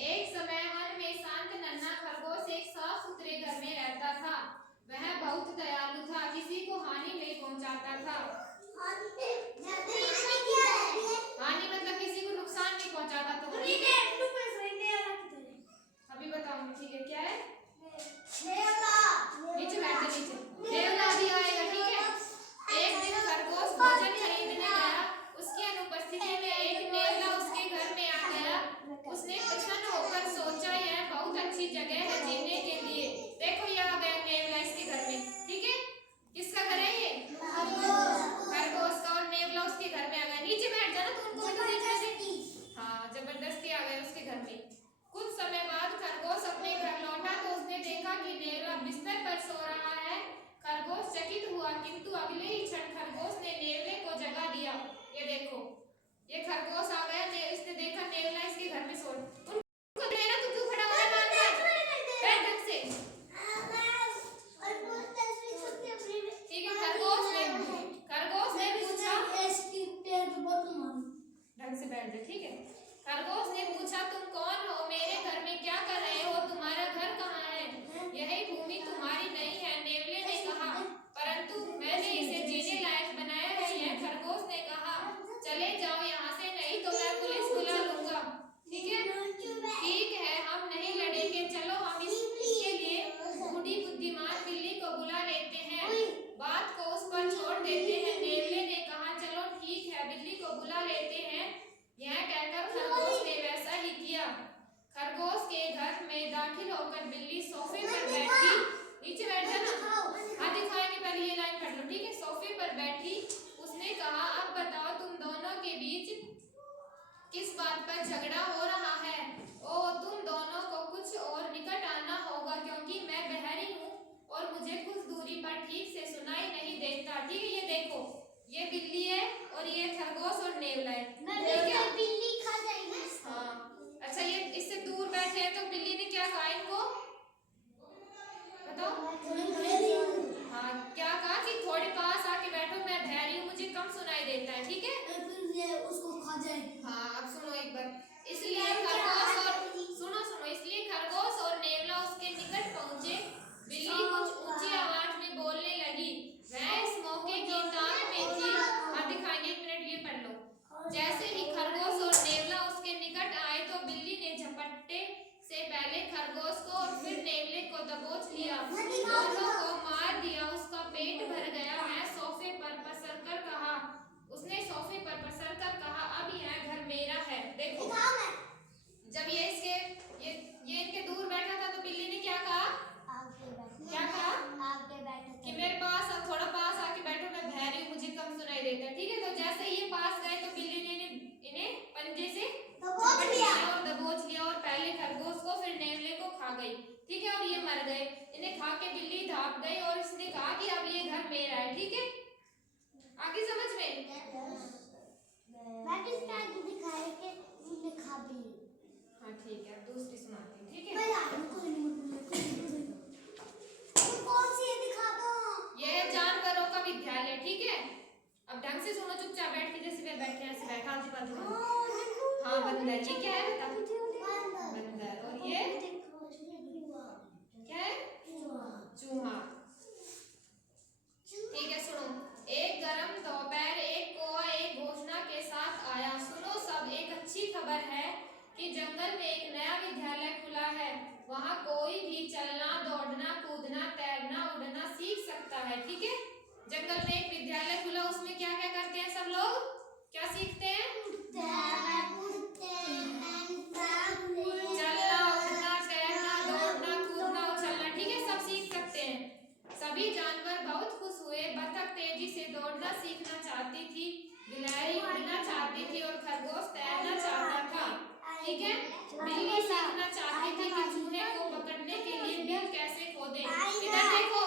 एक समय वन में शांत नन्हा खरगोश एक साफ सुथरे घर में रहता था। वह बहुत दयालु था, किसी को हानि नहीं पहुंचाता था। हानि मतलब किसी को नुकसान नहीं पहुंचाता था। ठीक है, अभी बताऊंगी। ठीक है, क्या है? नीचे बैठ जा, नीचे। नेवला भी आएगा। ठीक है। एक दिन खरगोश भोजन खरीदने गया। उसकी अनुपस्थिति में एक नेवला उसके घर में आ गया। उसने प्रसन्न होकर सोचा, यह बहुत अच्छी जगह है जीने के लिए। देखो, ये आ गया नेवला इसके घर में। ठीक है, किसका घर है ये? खरगोश का। और नेवला उसके घर में आ गया। नीचे बैठ जाना, तो उनको भी तो देखना है। हाँ, जबरदस्ती आ गया उसके घर में। कुछ समय बाद खरगोश अपने घर लौटा तो उसने देखा कि नेवला बिस्तर पर सो रहा है। खरगोश चकित हुआ, किंतु अगले ही क्षण खरगोश ने नेवले को जगा दिया। ये देखो, ये खरगोश आ गया। इसने देखा नेवला इसके घर में सो। उनको लेना, तू क्यों खड़ा हो रहा है? बैठ ढंग से। ठीक है, खरगोश ने पूछा, ढंग से बैठ जा। ठीक है, खरगोश ने पूछा, तुम कौन हो? मेरे घर में क्या कर रहे हो? तुम्हारा घर कहाँ है? यही भूमि तुम्हारी नहीं है, नेवले ने कहा, परंतु मैंने इसे जीने लायक बनाया है। यह खरगोश ने कहा, चले जाओ यहाँ से, नहीं तो मैं पुलिस बुला लूंगा। ठीक है, हम नहीं लड़ेंगे। चलो, हम इसके लिए बूढ़ी बुद्धिमान बिल्ली को बुला लेते हैं, बात को उस पर छोड़ देते हैं। नेवले ने कहा, चलो ठीक है, बिल्ली को बुला लेते हैं। यह कहकर खरगोश ने वैसा ही किया। खरगोश के घर में दाखिल होकर बिल्ली सोफे पर बैठी। नीचे बैठ जाना। हाँ, दिखाएंगे, पहले ये लाइन पढ़ लो। ठीक है, सोफे पर बैठी उसने कहा, अब बताओ, तुम दोनों के बीच किस बात पर झगड़ा हो रहा है? ओ, तुम दोनों को कुछ और निकट आना होगा, क्योंकि मैं बहरी हूँ और मुझे कुछ दूरी पर ठीक से सुनाई नहीं देता। ठीक है, ये देखो, ये बिल्ली है और ये खरगोश और नेवला है। ठीक है, बिल्ली खा जाएगी। हाँ, अच्छा, ये इससे दूर बैठे हैं तो बिल्ली ने क्या कहा इनको? बताओ। हाँ, क्या कहा कि थोड़े पास आके बैठो, मैं बहरी हूँ, मुझे कम सुनाई देता है। ठीक है, उसको खा जाए। हाँ, अब सुनो एक बार। इसलिए खरगोश और इसलिए खरगोश और नेवला उसके निकट पहुंचे। बिल्ली कुछ ऊंची आवाज में बोलने लगी। वह इस मौके की ताक में थी। अब दिखाएंगे, 1 मिनट, ये पढ़ लो। जैसे ही खरगोश और नेवला उसके निकट आए तो बिल्ली ने झपट्टे से पहले खरगोश को और फिर नेवले को दबोच लिया, दोनों को मार दिया। उसका पेट भर गया। उसने सोफे पर पसरकर कहा, अब यह घर मेरा है। देखो, जब ये इनके दूर बैठा था तो बिल्ली ने क्या कहा? कि मेरे पास थोड़ा पास आके बैठो, मैं बहरी हूँ, मुझे कम सुनाई देता है। ठीक है, तो जैसे ये पास गए तो बिल्ली ने इन्हें पंजे से दबोच लिया और पहले खरगोश को फिर नेवले को खा गई। ठीक है, और ये मर गए। इन्हें खा के बिल्ली भाग गई और इसने कहा कि अब ये घर मेरा है। ठीक है, आगे समझ में? हाँ, ठीक है, दूसरी सुनाती हूँ। ठीक है, ये है जानवरों का विद्यालय। ठीक है, अब ढंग से सुनो, चुपचाप बैठ के, जैसे वे बैठे हैं ऐसे बैठा। हाँ, बंदर। ये क्या है बता? बंदर। और ये क्या है? चूहा। ठीक है, सुनो। एक गरम दोपहर एक कौवा एक घोषणा के साथ आया, सुनो सब, एक अच्छी खबर है कि जंगल में एक नया विद्यालय खुला है। वहाँ कोई भी चलना, दौड़ना, कूदना, तैरना, उड़ना सीख सकता है। ठीक है, जंगल में एक विद्यालय खुला, उसमें क्या क्या करते हैं सब लोग? क्या सीखते हैं? चलना, उड़ना, तैरना, दौड़ना, कूदना, उछलना। ठीक है, सब सीख सकते हैं। सभी जानवर बहुत खुश हुए। बतख तेजी से दौड़ना सीखना चाहती थी, गिलहरी उड़ना चाहती थी और खरगोश तैरना चाहता था। ठीक है, बिल्ली सीखना चाहती थी कि चूहे को पकड़ने के लिए बिल कैसे खोदें। इधर देखो,